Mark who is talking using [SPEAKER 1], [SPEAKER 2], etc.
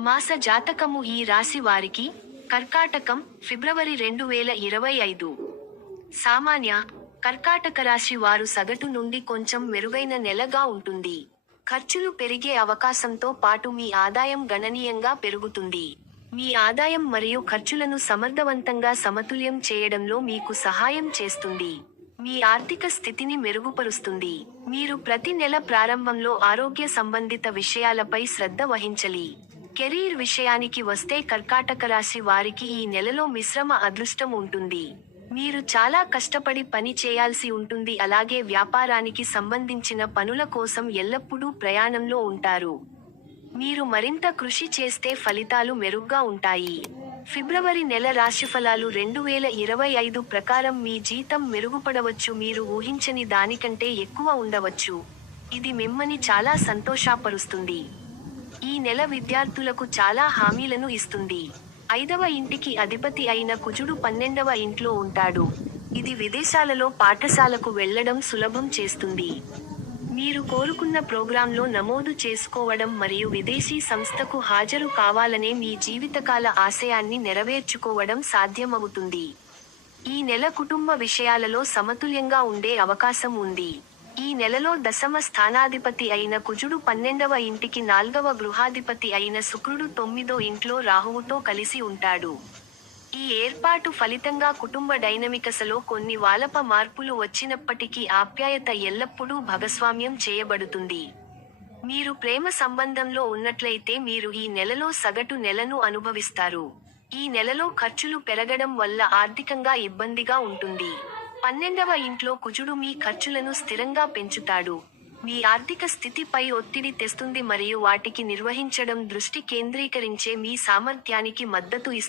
[SPEAKER 1] మాస జాతకము ఈ రాశి వారికి కర్కాటకం ఫిబ్రవరి రెండు వేల ఇరవై ఐదు. సామాన్య కర్కాటక రాశి వారు సగటు నుండి కొంచెం మెరుగైన నెలగా ఉంటుంది. ఖర్చులు పెరిగే అవకాశంతో పాటు మీ ఆదాయం గణనీయంగా పెరుగుతుంది. మీ ఆదాయం మరియు ఖర్చులను సమర్థవంతంగా సమతుల్యం చేయడంలో మీకు సహాయం చేస్తుంది. మీ ఆర్థిక స్థితిని మెరుగుపరుస్తుంది. మీరు ప్రతి నెల ప్రారంభంలో ఆరోగ్య సంబంధిత విషయాలపై శ్రద్ధ వహించలి. కెరీర్ విషయానికి వస్తే కర్కాటక రాశి వారికి ఈ నెలలో మిశ్రమ అదృష్టం ఉంటుంది. మీరు చాలా కష్టపడి పని చేయాల్సి ఉంటుంది. అలాగే వ్యాపారానికి సంబంధించిన పనుల కోసం ఎల్లప్పుడూ ప్రయాణంలో ఉంటారు. మీరు మరింత కృషి చేస్తే ఫలితాలు మెరుగ్గా ఉంటాయి. ఫిబ్రవరి నెల రాశిఫలాలు రెండు వేల ఇరవై ఐదు ప్రకారం మీ జీతం మెరుగుపడవచ్చు. మీరు ఊహించని దానికంటే ఎక్కువ ఉండవచ్చు. ఇది మిమ్మల్ని చాలా సంతోషపరుస్తుంది. ఈ నెల విద్యార్థులకు చాలా హామీలను ఇస్తుంది. ఐదవ ఇంటికి అధిపతి అయిన కుజుడు పన్నెండవ ఇంట్లో ఉంటాడు. ఇది విదేశాలలో పాఠశాలకు వెళ్ళడం సులభం చేస్తుంది. మీరు కోరుకున్న ప్రోగ్రాంలో నమోదు చేసుకోవడం మరియు విదేశీ సంస్థకు హాజరు కావాలనే మీ జీవితకాల ఆశయాన్ని నెరవేర్చుకోవడం సాధ్యమవుతుంది. ఈ నెల కుటుంబ విషయాలలో సమతుల్యంగా ఉండే అవకాశం ఉంది. ఈ నెలలో దశమ స్థానాధిపతి అయిన కుజుడు పన్నెండవ ఇంటికి నాల్గవ గృహాధిపతి అయిన శుక్రుడు తొమ్మిదో ఇంట్లో రాహువుతో కలిసి ఉంటాడు. ఈ ఏర్పాటు ఫలితంగా కుటుంబ డైనమికసలో కొన్ని వాలప మార్పులు వచ్చినప్పటికీ ఆప్యాయత ఎల్లప్పుడూ భాగస్వామ్యం చేయబడుతుంది. మీరు ప్రేమ సంబంధంలో ఉన్నట్లయితే మీరు ఈ నెలలో సగటు నెలను అనుభవిస్తారు. ఈ నెలలో ఖర్చులు పెరగడం వల్ల ఆర్థికంగా ఇబ్బందిగా ఉంటుంది. పన్నెండవ ఇంట్లో కుజుడు మీ ఖర్చులను స్థిరంగా పెంచుతాడు. మీ ఆర్థిక స్థితిపై ఒత్తిడి తెస్తుంది మరియు వాటికి నిర్వహించడం దృష్టి కేంద్రీకరించే మీ సామర్థ్యానికి మద్దతు ఇస్తుంది.